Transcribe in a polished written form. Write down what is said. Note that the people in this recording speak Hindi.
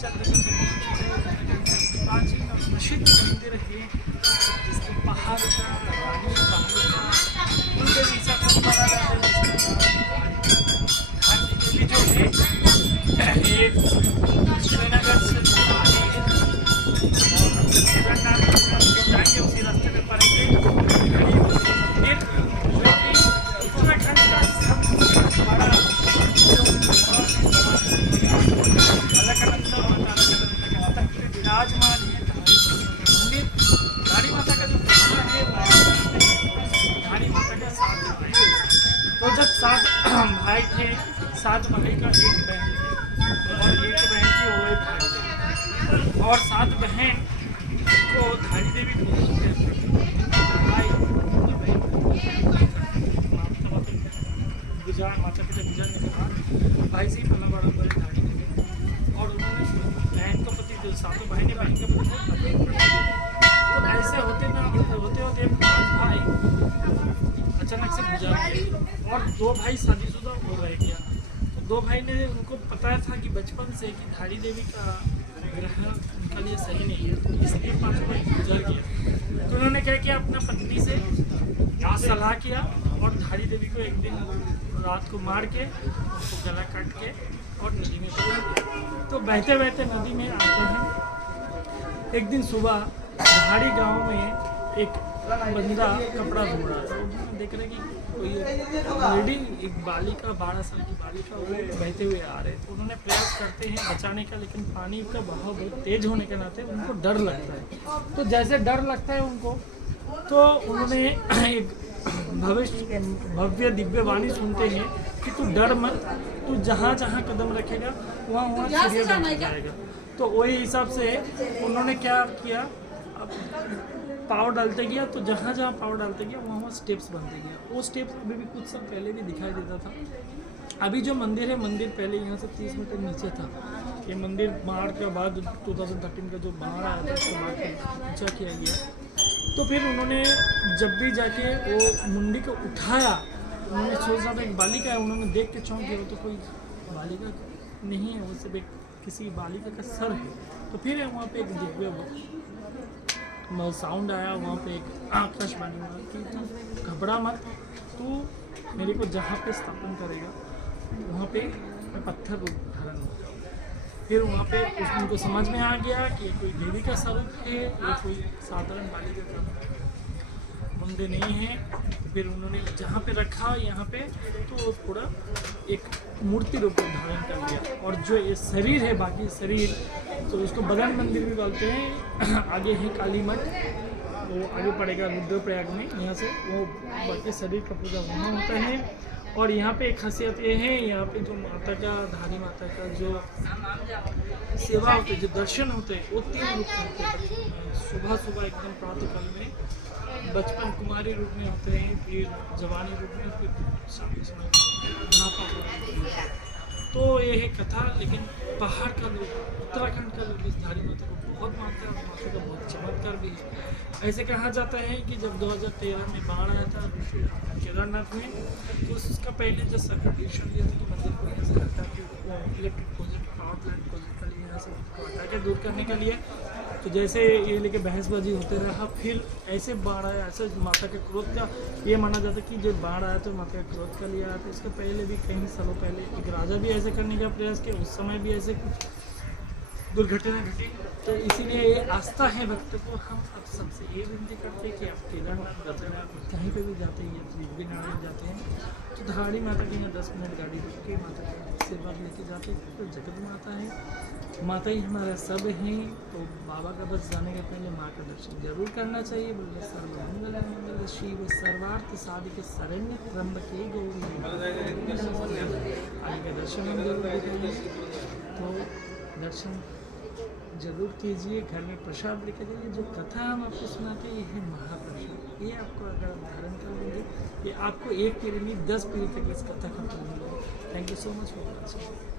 चलते चलते प्राचीन और प्रसिद्ध मंदिर है जिसको पहाड़ का रानी पहाड़ का मंदिर हिसाब से माना जाता है। जो है ये श्रीनगर से जुड़ा है और केदारनाथ जाएंगे उसी रास्ते में पड़ेंगे मंदिर जो कि उत्तराखंड का सबसे बड़ा विराजमान है मंदिर। धारी माता का जो प्रतिमा है धारी माता के 7 भाई। तो जब 7 भाई थे, 7 भाई का एक बहन थी और एक बहन की वो एक भाई थे और 7 बहन को धारी देवी बोलते हैं। गुजरात माता पिता गुजरने के बाद भाई से ही पला बड़ा बड़े धारी देवी और उन्होंने बहन को पति जो 7 भाई ने बहन के पति तो ऐसे होते ना होते होते 5 भाई अचानक से गुजर गए और 2 भाई शादीशुदा हो रह गया। तो 2 भाई ने उनको पता था कि बचपन से कि धारी देवी का ग्रह उनका लिए सही नहीं है, तो इसलिए 5 भाई गुजर गया। तो उन्होंने क्या किया, अपना पत्नी से सलाह किया और धारी देवी को एक दिन रात को मार के उनको गला काट के और नदी में छोड़ दिया। तो बहते बहते नदी में आते हैं। एक दिन सुबह धारी गांव में एक बंदा कपड़ा धो रहा था। उन्होंने देख रहे कि कोई लेडी एक बालिका 12 साल की बालिका वो बहते हुए आ रहे। तो उन्होंने प्रयास करते हैं बचाने का, लेकिन पानी का बहाव बहुत तेज होने के नाते उनको डर लगता है। तो जैसे डर लगता है उनको तो उन्होंने एक भव्य दिव्य वाणी सुनते हैं कि तू डर मत, तू जहाँ जहाँ कदम रखेगा वहाँ वहाँ सूर्य बन जाएगा। तो वही हिसाब से उन्होंने क्या किया, पाव डालते गया तो जहाँ जहाँ पाव डालते गया वहाँ वहाँ स्टेप्स बनते गया। वो स्टेप्स अभी भी कुछ साल पहले भी दिखाई देता था। अभी जो मंदिर है, मंदिर पहले यहाँ से 30 मीटर नीचे था। ये मंदिर बाढ़ के बाद 2013 का जो बाढ़ आया था उसके बाद ऊँचा किया गया। तो फिर उन्होंने जब भी जाके वो मुंडी को उठाया, उन्होंने सोचा था एक बालिका है, उन्होंने देख के चौंक गया, वो तो कोई बालिका नहीं है, वो सिर्फ एक किसी बालिका का सर है। तो फिर वहाँ पे एक दिव्य साउंड आया, वहाँ पे एक आकाशवाणी हुआ कि तू घबरा मत, तू मेरे को जहाँ पे स्थापन करेगा वहाँ पे मैं पत्थर रूप धारण हो जाऊँ। फिर वहाँ पे उनको समझ में आ गया कि कोई देवी का स्वरूप है, ये कोई साधारण बालिका का मंदिर नहीं है। फिर उन्होंने जहाँ पे रखा यहाँ पे तो पूरा एक मूर्ति रूप धारण कर लिया। और जो ये शरीर है, बाकी शरीर तो इसको बगन मंदिर भी बोलते हैं। आगे है काली मठ, वो आगे पड़ेगा रुद्रप्रयाग में, यहाँ से वो बाकी शरीर का पूजा वहाँ होता है। और यहाँ पे एक खासियत ये है, यहाँ पे जो माता का धारी माता का जो सेवा होते हैं, जो दर्शन होते हैं, वो 3 रूप में होते हैं। सुबह सुबह एकदम प्रातःकाल में बचपन कुमारी रूप में होते हैं, फिर जवानी रूप में, फिर शाम के समय बुढ़ापा। तो ये है कथा। लेकिन पहाड़ का लोग, उत्तराखंड का लोग इस धारी माता को बहुत मानते हैं और माता का बहुत चमत्कार भी है। ऐसे कहा जाता है कि जब 2013 में बाढ़ आया था केदारनाथ में, तो उसका पहले जो सरकार डिसीजन लिया था कि मंदिर को यहाँ से हटा के electric project, power plant project के लिए यहाँ से हटा के दूर करने के लिए, तो जैसे ये लेके बहसबाजी होते रहा। फिर ऐसे बाढ़ आया, ऐसे माता के क्रोध का ये माना जाता है कि जब बाढ़ आया तो माता का क्रोध का लिया आया था। इसके पहले भी कई सालों पहले एक राजा भी ऐसे करने का प्रयास किया, उस समय भी ऐसे कुछ दुर्घटना घटी। तो इसीलिए ये आस्था है भक्तों को। हम अब सबसे ये विनती करते हैं कि आप केदारनाथ, बद्रीनाथ कहीं पे भी जाते हैं या विघ्ननाथ जाते हैं तो धारी माता के यहाँ 10 मिनट गाड़ी रुक के माता का आशीर्वाद लेके जाते हैं। तो जगत माता है, माता ही हमारा सब हैं। तो बाबा का बस जाने के पहले माँ का दर्शन जरूर करना चाहिए। बोले सर्वमंगल मंगल शिव सर्वार्थ साधिके शरण्य त्र्यंबके गौरी, आगे का दर्शन हम जरूर दिखाइए। तो दर्शन जरूर कीजिए, घर में प्रसाद लेकर जाइए। जो कथा हम आपको सुनाते हैं ये है महाप्रसाद। ये आपको अगर आप धारण कर लेंगे, ये आपको 1 पीढ़ी में 10 पीढ़ी तक इस कथा का फल मिलेगा। Thank you so much for watching.